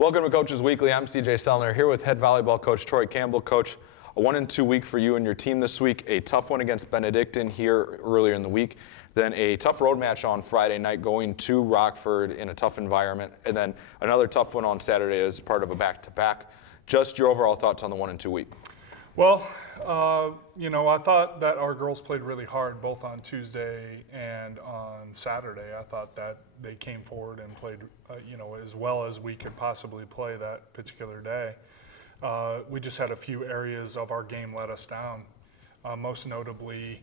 Welcome to Coaches Weekly. I'm CJ Sellner here with head volleyball coach Troy Campbell. Coach, a 1-2 week for you and your team this week. A tough one against Benedictine here earlier in the week. Then a tough road match on Friday night going to Rockford in a tough environment. And then another tough one on Saturday as part of a back-to-back. Just your overall thoughts on the 1-2 week. Well, I thought that our girls played really hard both on Tuesday and on Saturday. I thought that they came forward and played, as well as we could possibly play that particular day. We just had a few areas of our game let us down, most notably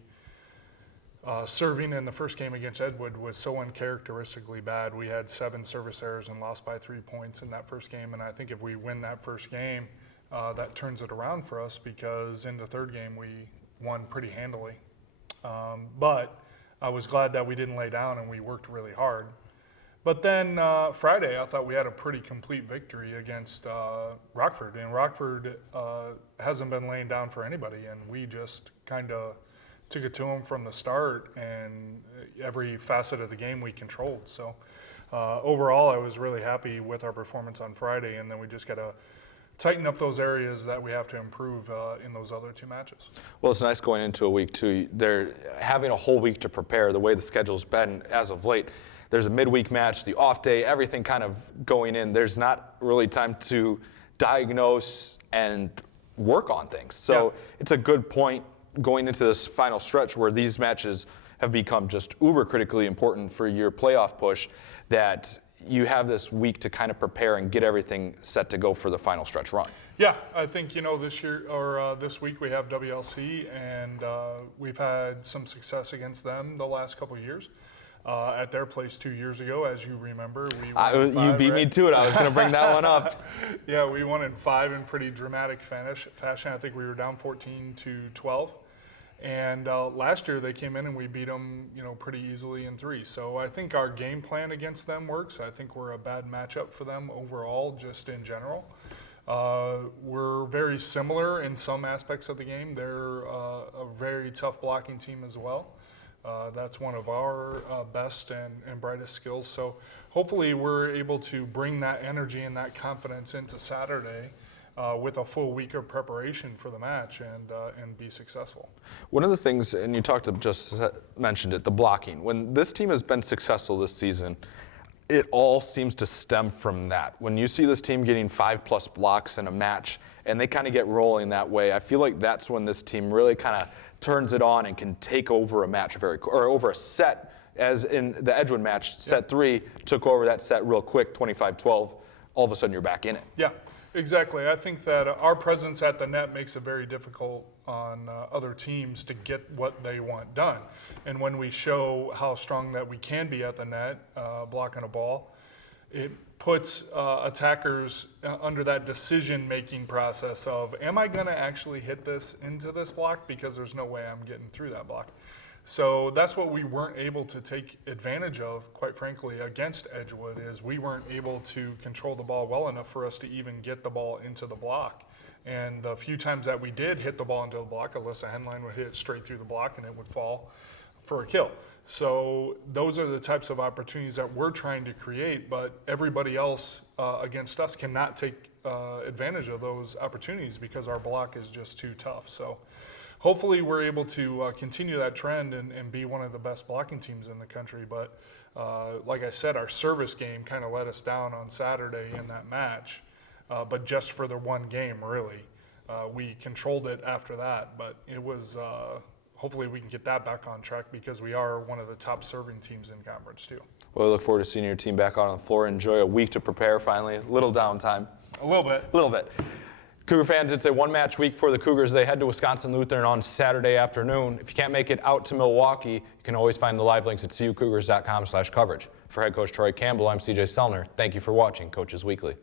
serving in the first game against Edgewood was so uncharacteristically bad. We had 7 service errors and lost by 3 points in that first game, and I think if we win that first game, that turns it around for us because in the third game we won pretty handily. But I was glad that we didn't lay down and we worked really hard. But then Friday, I thought we had a pretty complete victory against Rockford. And Rockford hasn't been laying down for anybody, and we just kind of took it to them from the start, and every facet of the game we controlled. So overall, I was really happy with our performance on Friday, and then we just got to tighten up those areas that we have to improve in those other 2 matches. Well, it's nice going into a week, too. They're having a whole week to prepare the way the schedule's been as of late. There's a midweek match, the off day, everything kind of going in. There's not really time to diagnose and work on things. So It's a good point going into this final stretch where these matches have become just uber critically important for your playoff push, that you have this week to kind of prepare and get everything set to go for the final stretch run. Yeah, I think, this year or this week we have WLC, and we've had some success against them the last couple of years. At their place 2 years ago, as you remember. You beat me to it. I was going to bring that one up. Yeah, we won in 5 in pretty dramatic fashion. I think we were down 14-12. And last year they came in and we beat them, pretty easily in 3. So I think our game plan against them works. I think we're a bad matchup for them overall, just in general. We're very similar in some aspects of the game. They're a very tough blocking team as well. That's one of our best and brightest skills. So hopefully we're able to bring that energy and that confidence into Saturday with a full week of preparation for the match and be successful. One of the things, and you just mentioned it, the blocking. When this team has been successful this season, it all seems to stem from that. When you see this team getting 5+ blocks in a match and they kind of get rolling that way, I feel like that's when this team really kind of turns it on and can take over a match or over a set, as in the Edgewood match, set 3, took over that set real quick, 25-12, all of a sudden you're back in it. Yeah, exactly. I think that our presence at the net makes it very difficult on other teams to get what they want done. And when we show how strong that we can be at the net, blocking a ball, it puts attackers under that decision-making process of, am I going to actually hit this into this block? Because there's no way I'm getting through that block. So that's what we weren't able to take advantage of, quite frankly, against Edgewood, is we weren't able to control the ball well enough for us to even get the ball into the block. And the few times that we did hit the ball into the block, Alyssa Henline would hit it straight through the block and it would fall for a kill. So those are the types of opportunities that we're trying to create, but everybody else against us cannot take advantage of those opportunities because our block is just too tough. So hopefully we're able to continue that trend and be one of the best blocking teams in the country. But like I said, our service game kind of let us down on Saturday in that match, but just for the one game, really. We controlled it after that, but it was hopefully we can get that back on track because we are one of the top serving teams in conference too. Well, we look forward to seeing your team back out on the floor. Enjoy a week to prepare finally. A little downtime. A little bit. A little bit. Cougar fans, it's a 1-match week for the Cougars. They head to Wisconsin Lutheran on Saturday afternoon. If you can't make it out to Milwaukee, you can always find the live links at cucougars.com/coverage. For head coach Troy Campbell, I'm CJ Sellner. Thank you for watching Coaches Weekly.